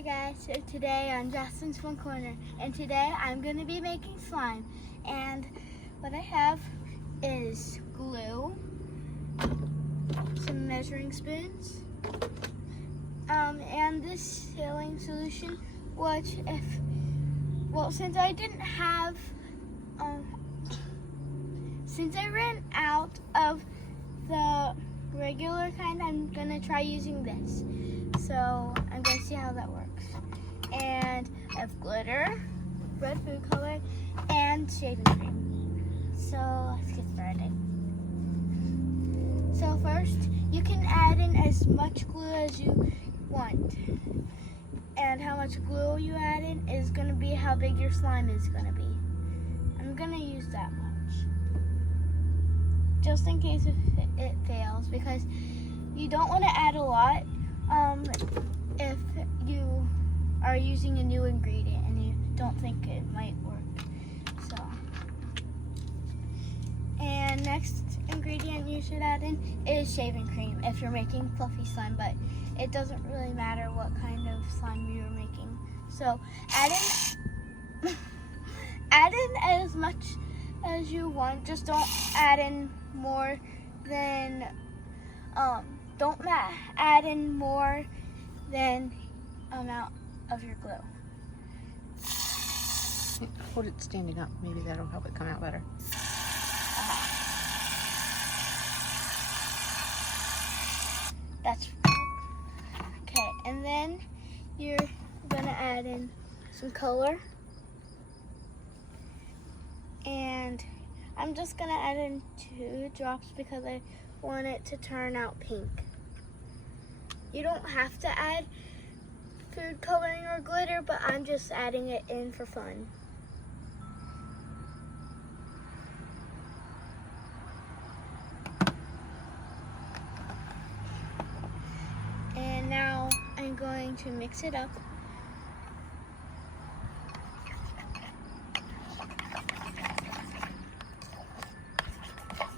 Hi guys, so today I'm Jocelyn's Fun Corner, and today I'm going to be making slime. And what I have is glue, some measuring spoons, and this sealing solution, which since I didn't have, since I ran out of the regular kind, I'm going to try using this. So I'm going to see how that works. And I have glitter, red food color, and shaving cream. So let's get started. So first, you can add in as much glue as you want. And how much glue you add in is going to be how big your slime is going to be. I'm going to use that much, just in case if it fails, because you don't want to add a lot if you are using a new ingredient and you don't think it might work. So, and next ingredient you should add in is shaving cream if you're making fluffy slime, but it doesn't really matter what kind of slime you're making. So add in as much as you want. Just don't add in more than add in more than amount of your glue. Hold it standing up. Maybe that'll help it come out better. That's okay. And then you're gonna add in some color, and I'm just gonna add in 2 drops because I want it to turn out pink. You don't have to add food coloring or glitter, but I'm just adding it in for fun. And now I'm going to mix it up.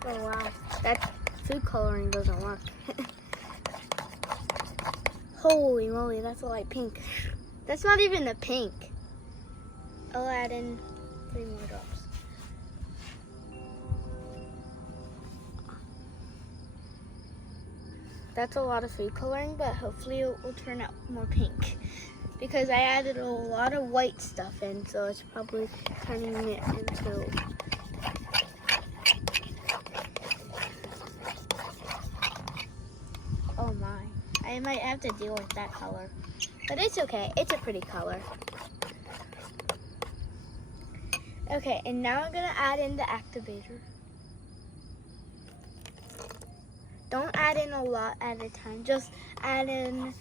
Oh wow, that food coloring doesn't work. Holy moly, that's a light pink. That's not even the pink. I'll add in 3 more drops. That's a lot of food coloring, but hopefully it will turn out more pink, because I added a lot of white stuff in, so it's probably turning it into... Oh my. I might have to deal with that color, but it's okay. It's a pretty color. Okay, and now I'm gonna add in the activator. Don't add in a lot at a time. Just add in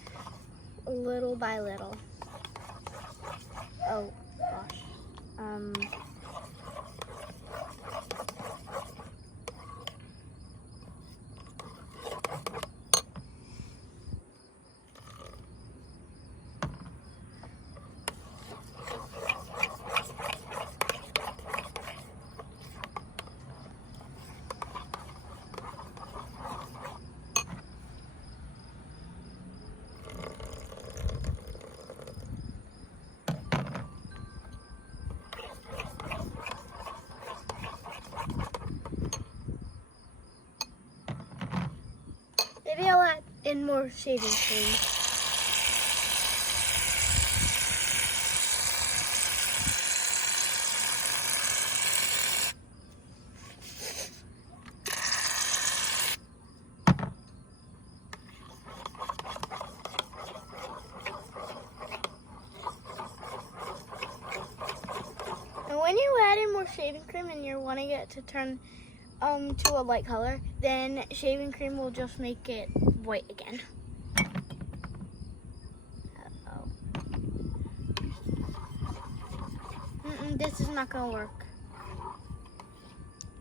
little by little. Oh gosh. Maybe I'll add in more shaving cream. And when you add in more shaving cream and you're wanting it to turn to a light color, then shaving cream will just make it white again. Uh-oh. This is not gonna work.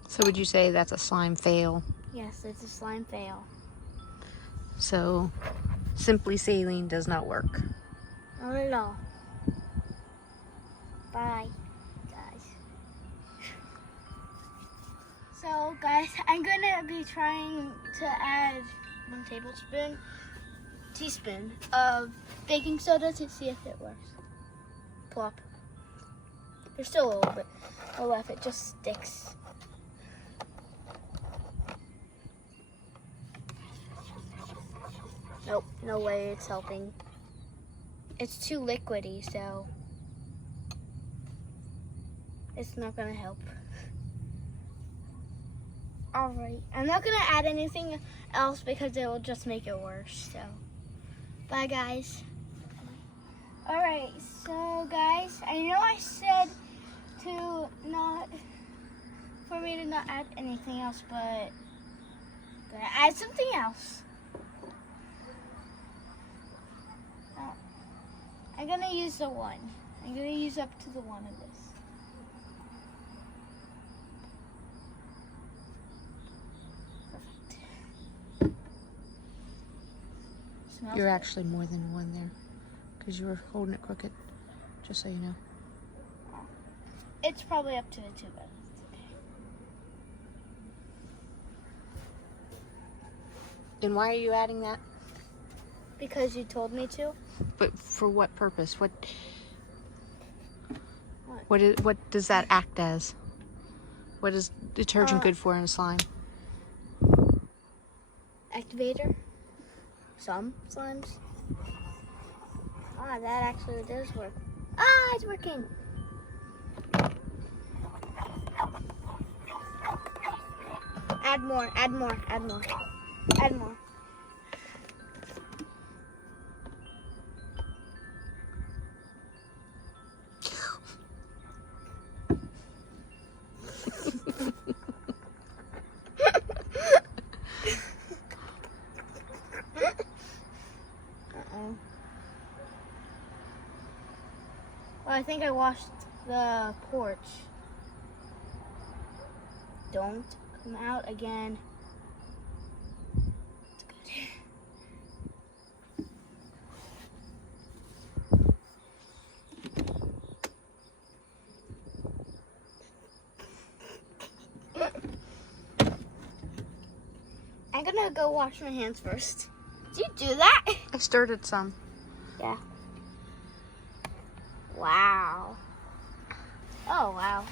So would you say that's a slime fail? Yes, it's a slime fail. So simply saline does not work. Not at all. Bye, guys. So guys, I'm gonna be trying to add 1 tablespoon teaspoon of baking soda to see if it works. Plop. There's still a little bit left. It just sticks. Nope, no way it's helping. It's too liquidy, so it's not gonna help. Alright, I'm not gonna add anything else because it will just make it worse, so bye guys. Alright, so guys, I know I said for me to not add anything else, but I'm gonna add something else. I'm gonna use the one. I'm gonna use up to the one of this. Perfect. Smells You're good. actually more than one there because you were holding it crooked, just so you know. It's probably up to the two, but it's okay. And why are you adding that? Because you told me to. But for what purpose? What What? what does that act as? What is detergent good for in a slime? Activator. Some slimes. Ah, that actually does work. Ah, it's working. Add more, add more, add more, add more. Uh-oh. Well, I think I washed the porch. Don't come out again. It's good. I'm gonna go wash my hands first. Did you do that? I stirred it some. Yeah. Wow. Oh, wow.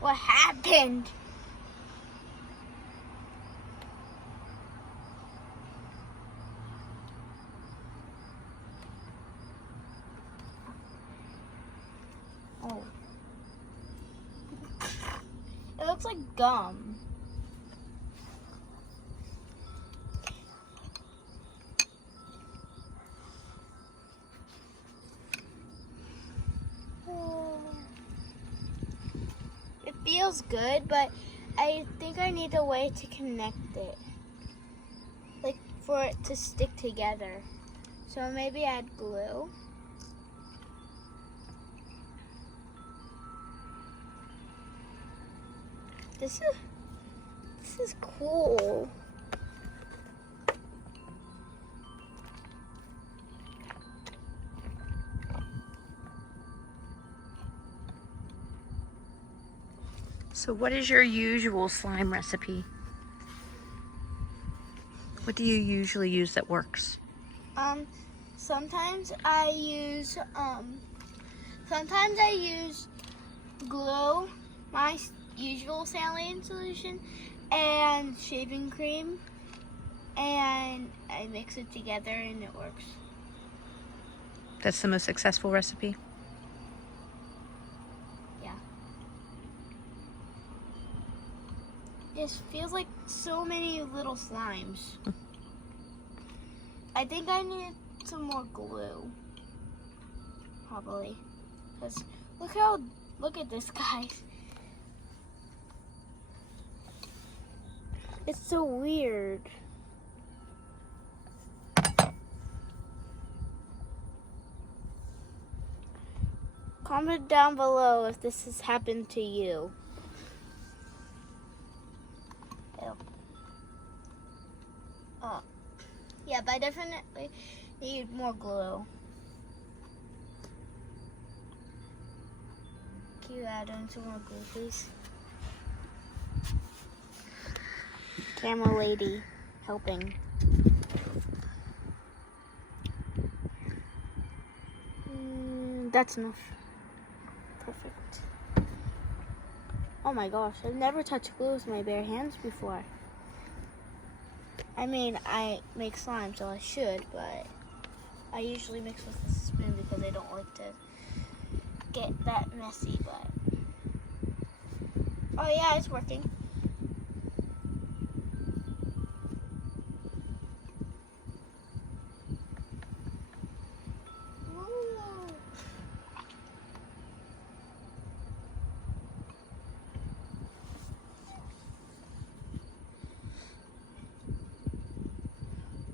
What happened? Oh. It looks like gum. It feels good, but I think I need a way to connect it. Like for it to stick together. So maybe add glue. This is cool. So what is your usual slime recipe? What do you usually use that works? Sometimes I use glue, my usual saline solution, and shaving cream, and I mix it together and it works. That's the most successful recipe? Yeah. It feels like so many little slimes. I think I need some more glue. Probably. Because look at this, guys. It's so weird. Comment down below if this has happened to you. Ew. Oh. Yeah, but I definitely need more glue. Can you add in some more glue, please? Camera lady helping. That's enough. Perfect. Oh my gosh, I've never touched glue with my bare hands before. I mean, I make slime, so I should, but I usually mix with a spoon because I don't like to get that messy, but... Oh yeah, it's working.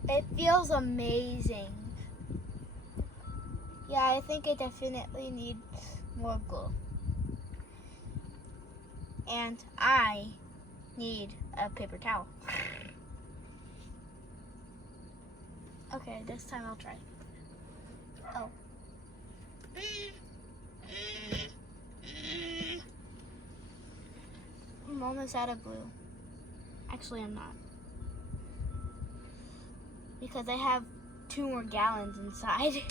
It feels amazing. Yeah, I think it definitely needs more glue. And I need a paper towel. Okay, this time I'll try. Oh. I'm almost out of glue. Actually, I'm not. Because I have 2 more gallons inside.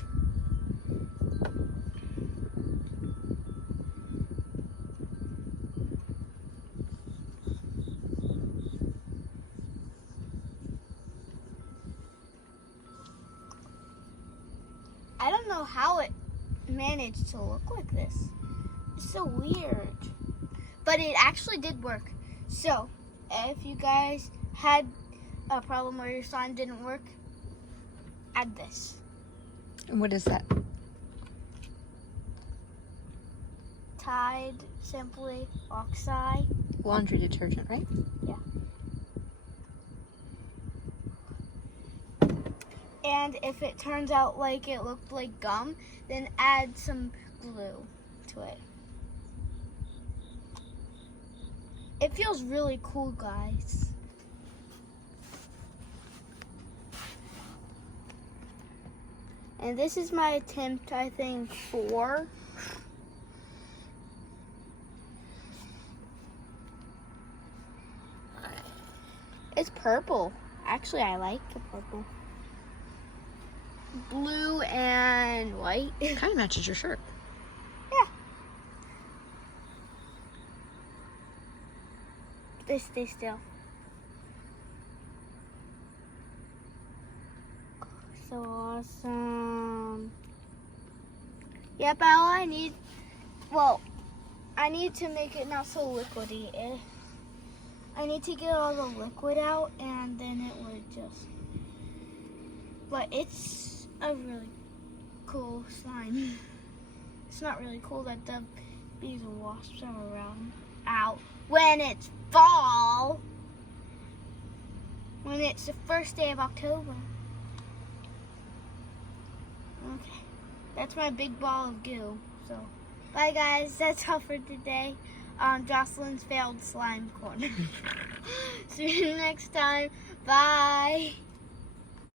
I don't know how it managed to look like this. It's so weird. But it actually did work. So, if you guys had a problem where your slime didn't work, add this. And what is that? Tide Simply Oxide. Laundry detergent, right? Yeah. And if it turns out like it looked like gum, then add some glue to it. It feels really cool, guys. And this is my attempt, I think, 4. It's purple. Actually, I like the purple. Blue and white. Kind of matches your shirt. Yeah. They stay still. So awesome. Yep, all I need, well, I need to make it not so liquidy. I need to get all the liquid out and then it would just, but it's a really cool slime. It's not really cool that the bees and wasps are around out when it's fall, when it's the first day of October. Okay, that's my big ball of goo. So, bye guys, that's all for today. Jocelyn's failed slime corner. See you next time. Bye.